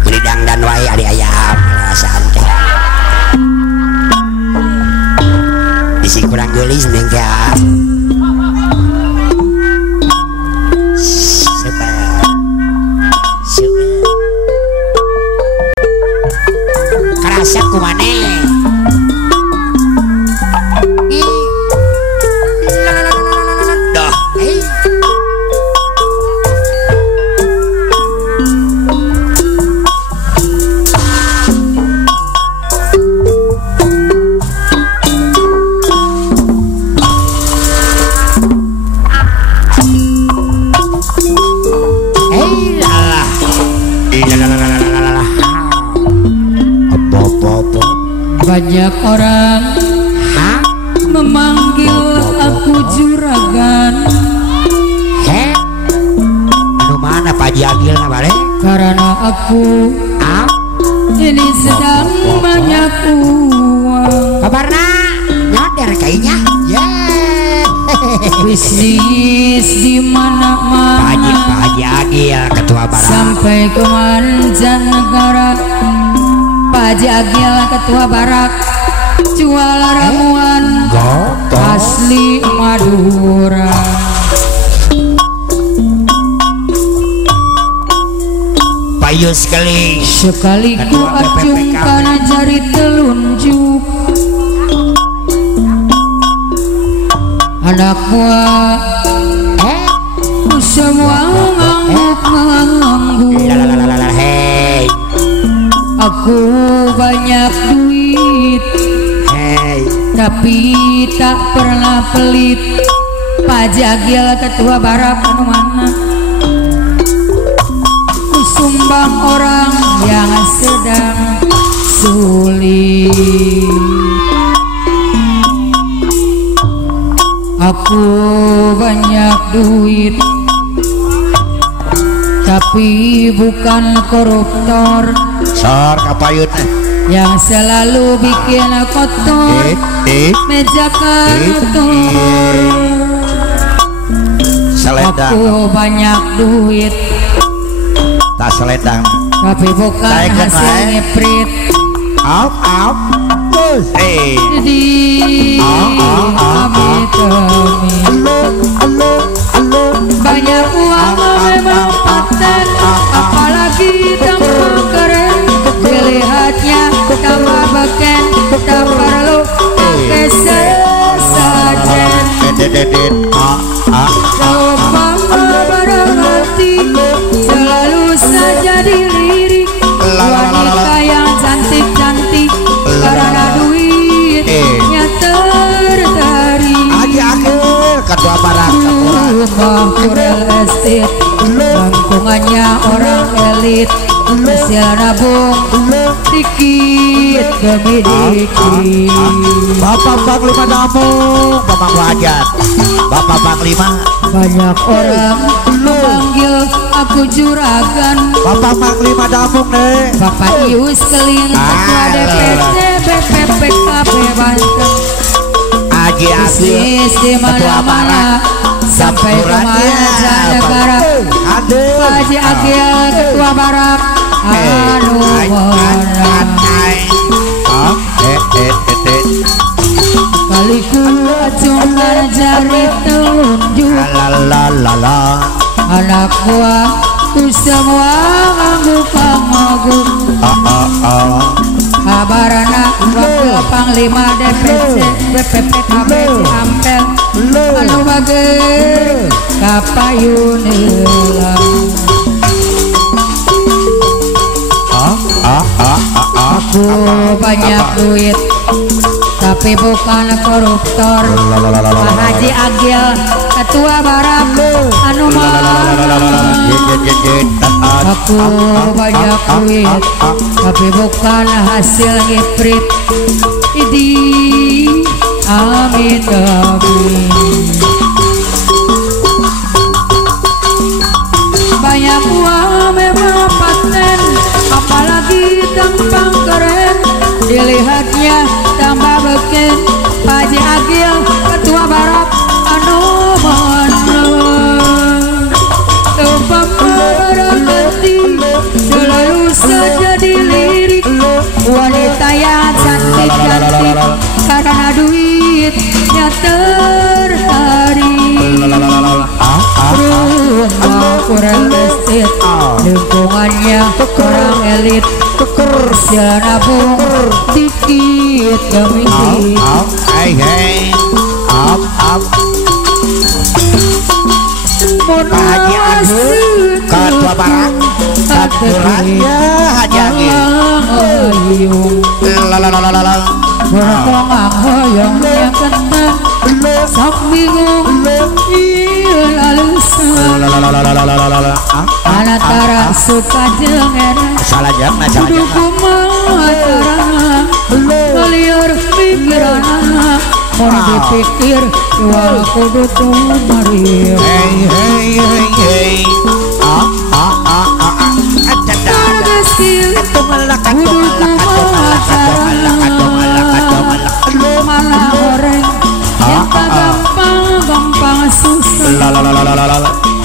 Melidang dan wae adi ayam santai. Isi kurang gelis neng ya. Kerasa kumane. Banyak orang memanggil aku juragan. Anu mana Pak Jagil na balik? Karena aku ini sedang banyak uang. Kabarna nyadar kayaknya. Bisnis di mana-mana. Pak Jagil ketua barat. Sampai ke mancanegara. Pak Jagil ketua barak jual ramuan asli Madura. Payu sekali ku acungkan jari telunjuk. Anak buah semua ngangguk-ngangguk. Aku banyak duit, tapi tak pernah pelit. Pak Jagil ketua barak anu mana? Kusumbang orang yang sedang sulit. Aku banyak duit, tapi bukan koruptor. Sor kapayut yang selalu bikin kotor meja kantor. Aku banyak duit, tak selendang, tapi bukan hasil ngeprit. Di banyak uang memang paten, apalagi tambah keren. Dilihatnya tambah beken, tak perlu pakai sesajen. Coba barang hati, selalu saja dilirik wanita yang cantik-cantik. Karena duitnya tertarik. Ketua barat rumah real estate, lingkungannya orang elit. Hasil nabung dikit demi dikit. Bapak Panglima Damung, Bapak Wajat, Bapak Panglima. Banyak orang memanggil aku juragan. Bapak Panglima Damung nih. Bapak Ius Keling ketua DPC BPPKB Banten. Bisnis di mana-mana sampai ke mancanegara. Pak Jagil ketua barak anu mana? Kaliku acungkan jari telunjuk. Anak buah ku semua ngangguk-ngangguk. Kabarana wakil Panglima DPC BPPKB Ciampel anu bage kapayun heula. Aku banyak duit, tapi bukan koruptor. Pak Haji Agil ketua barak anu aku banyak duit, tapi bukan hasil ngiprit. Idi amit amit. Banyak uang memang paten, apalagi tampang keren. Dilihatnya tambah beken. Pak Haji Agil ketua barak anu mana? Tumpang orangnya orang elit sila nabung dikit demi dikit hey hey up Pak Haji Agung Ketua Barat Katuran ya Haji Agil lalalala berkongang hoyong yang kentang sok bingung iya lalusan anatara suka jengen salah jangan kudu kumaha ngaliar pikiran mau dipikir jual kudu tumari hey hey hey hey malah goreng yang gampang susah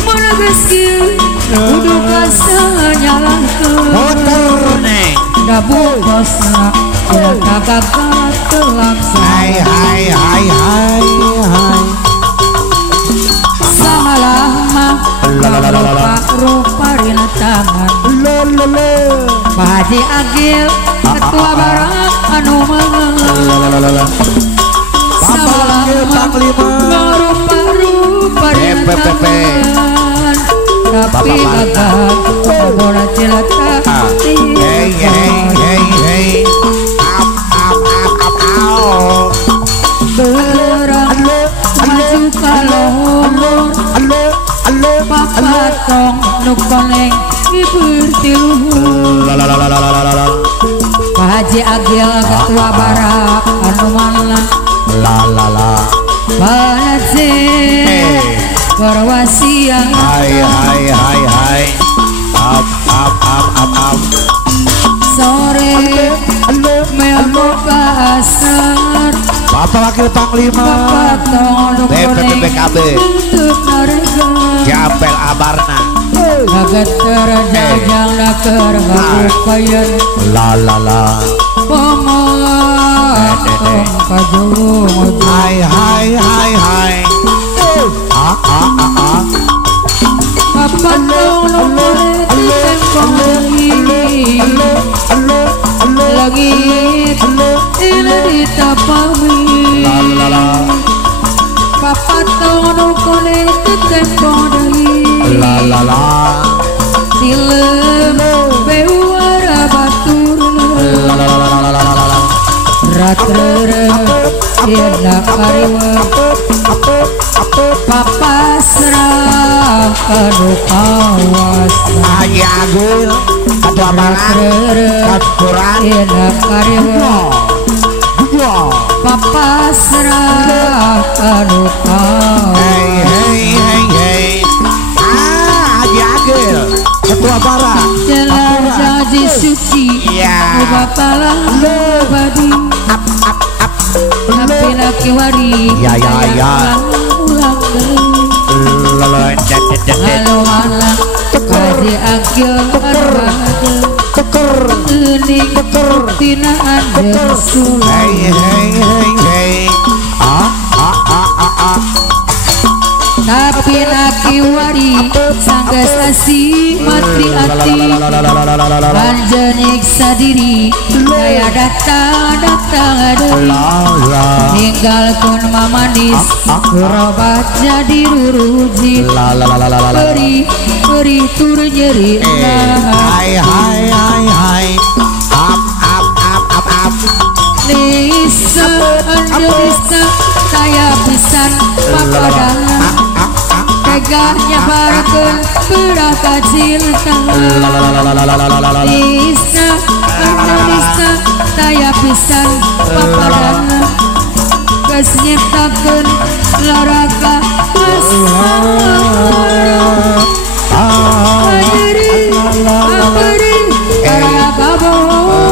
mana geski kudu kasih nyalakan motor nih dabu bosna ya kagak terlaksana hai sama lama rupa rintangan Pak Haji Agil Ketua Barat anu sama lama rupa rintangan tapi gagal bola cilaka hey berang maju kalor papatong nukoneng ibertiluhur Pak Haji Agil Ketua Barat anu mana Banace berwasiat hai up sore memoga asar Bapak Wakil Panglima BPPKB Japel Abarna Nagat terjajang nakar ngabukayan la Pomotong kajung hai Kapatong nukulit lagi ina ditapami Kapatong nukulit dilem bewara batur ratrere ina kariwa papa serang kanu kawas Haji Agil Ketua Barat Katuran ina kariwa papa serang kanu kawas hey Haji Agil Ketua Barat jelajah di suci bakalan badi tapi laki wari ulang halo malang Haji Agil Gening tinaan dersul hey tapi laki wari sangga sasi matri ati panjenik sadiri daya datang ada tinggal kun mamanis berobat jadi ruruji beri tur nyeri hai up Lisa Angelista saya pisan papadana tegahnya barkeun berapa cinta Lisa Angelista saya pisan papadana geus nyiptakeun laraka Adiri aperi laraka bawa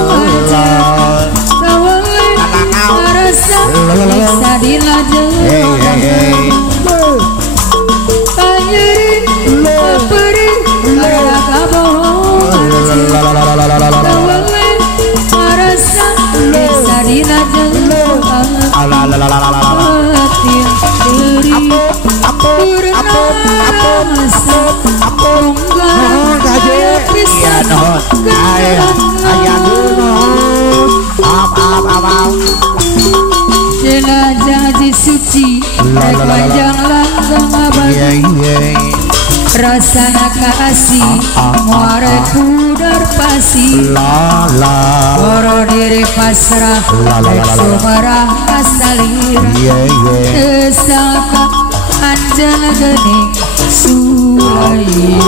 bisa dilajeng tanyerin aperi karena kabohongan tawangin marasa bisa dilajeng batin diri purnama masa unggal iya nuhun aya nuhun am jenazah Haji Suci rek panjang langgeng abadi rasana kasih muare pudar pasi boro diri pasrah rek sumerah kasalir esaka anjana gening sulaya